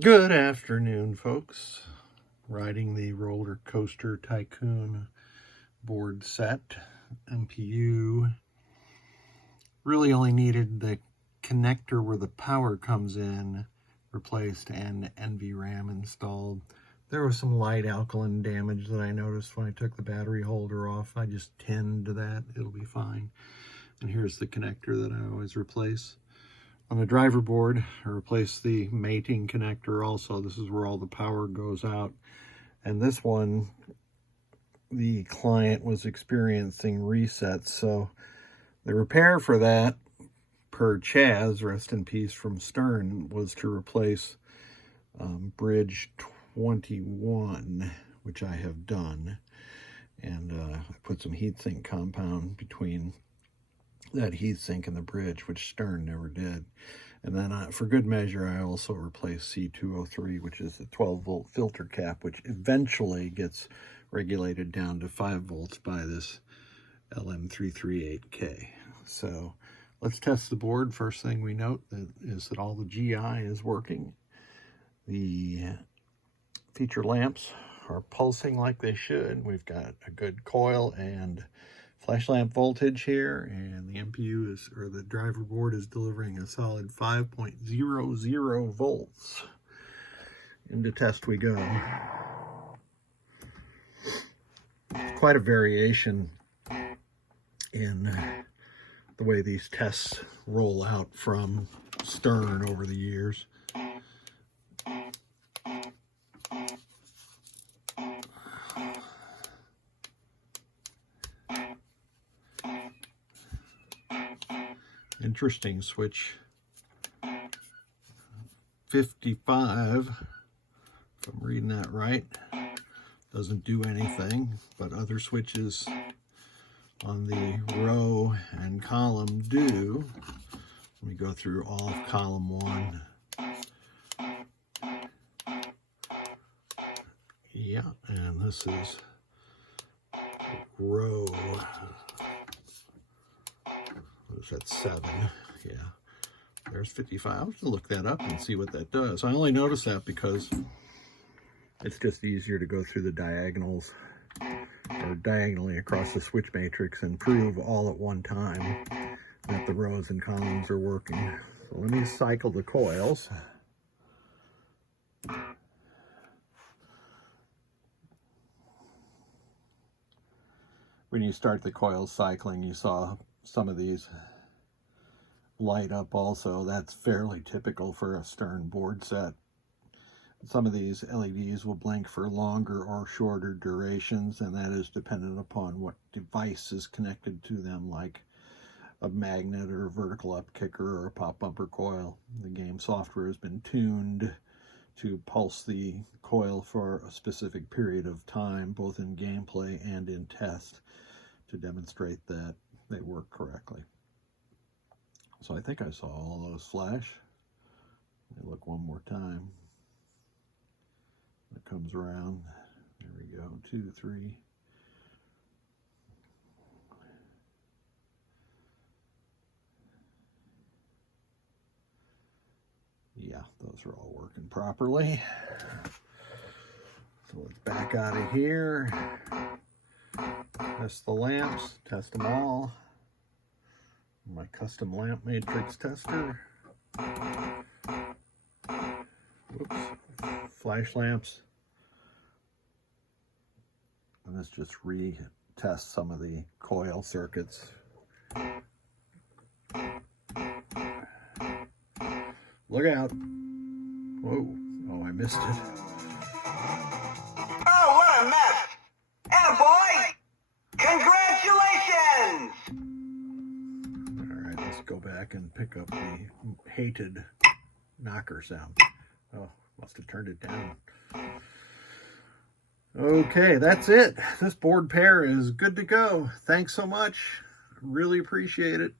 Good afternoon, folks. Riding the Rollercoaster Tycoon board set, MPU. Really only needed the connector where the power comes in replaced and NVRAM installed. There was some light alkaline damage that I noticed when I took the battery holder off. I just tinned that. It'll be fine. And here's the connector that I always replace. On the driver board, I replaced the mating connector also. This is where all the power goes out. And this one, the client was experiencing resets. So the repair for that, per Chaz, rest in peace from Stern, was to replace bridge 21, which I have done. And I put some heatsink compound between that heatsink and the bridge, which Stern never did. And then for good measure, I also replaced C203, which is the 12-volt filter cap, which eventually gets regulated down to 5 volts by this LM338K. So let's test the board. First thing we note is that all the GI is working. The feature lamps are pulsing like they should. We've got a good coil and flash lamp voltage here, and the MPU or the driver board is delivering a solid 5.00 volts. Into test we go. Quite a variation in the way these tests roll out from Stern over the years. Interesting switch 55, if I'm reading that right, doesn't do anything, but other switches on the row and column do. Let me go through all of column 1. Yeah, and this is row. That's 7. Yeah, there's 55. I'll have to look that up and see what that does. I only noticed that because it's just easier to go through the diagonals or diagonally across the switch matrix and prove all at one time that the rows and columns are working. So let me cycle the coils. When you start the coils cycling, you saw some of these light up also. That's fairly typical for a Stern board set. Some of these LEDs will blink for longer or shorter durations, and that is dependent upon what device is connected to them, like a magnet or a vertical up kicker or a pop bumper coil. The game software has been tuned to pulse the coil for a specific period of time, both in gameplay and in test, to demonstrate that they work correctly. So I think I saw all those flash. Let me look one more time. It comes around. There we go. 2, 3. Yeah, those are all working properly. So let's back out of here. Test the lamps. Test them all. My custom lamp matrix tester. Whoops. Flash lamps. And this just retests some of the coil circuits. Look out. Whoa. Oh, I missed it. Oh, what a mess. Attaboy! Congratulations! Alright, let's go back and pick up the hated knocker sound. Oh, must have turned it down. Okay, that's it. This board pair is good to go. Thanks so much. Really appreciate it.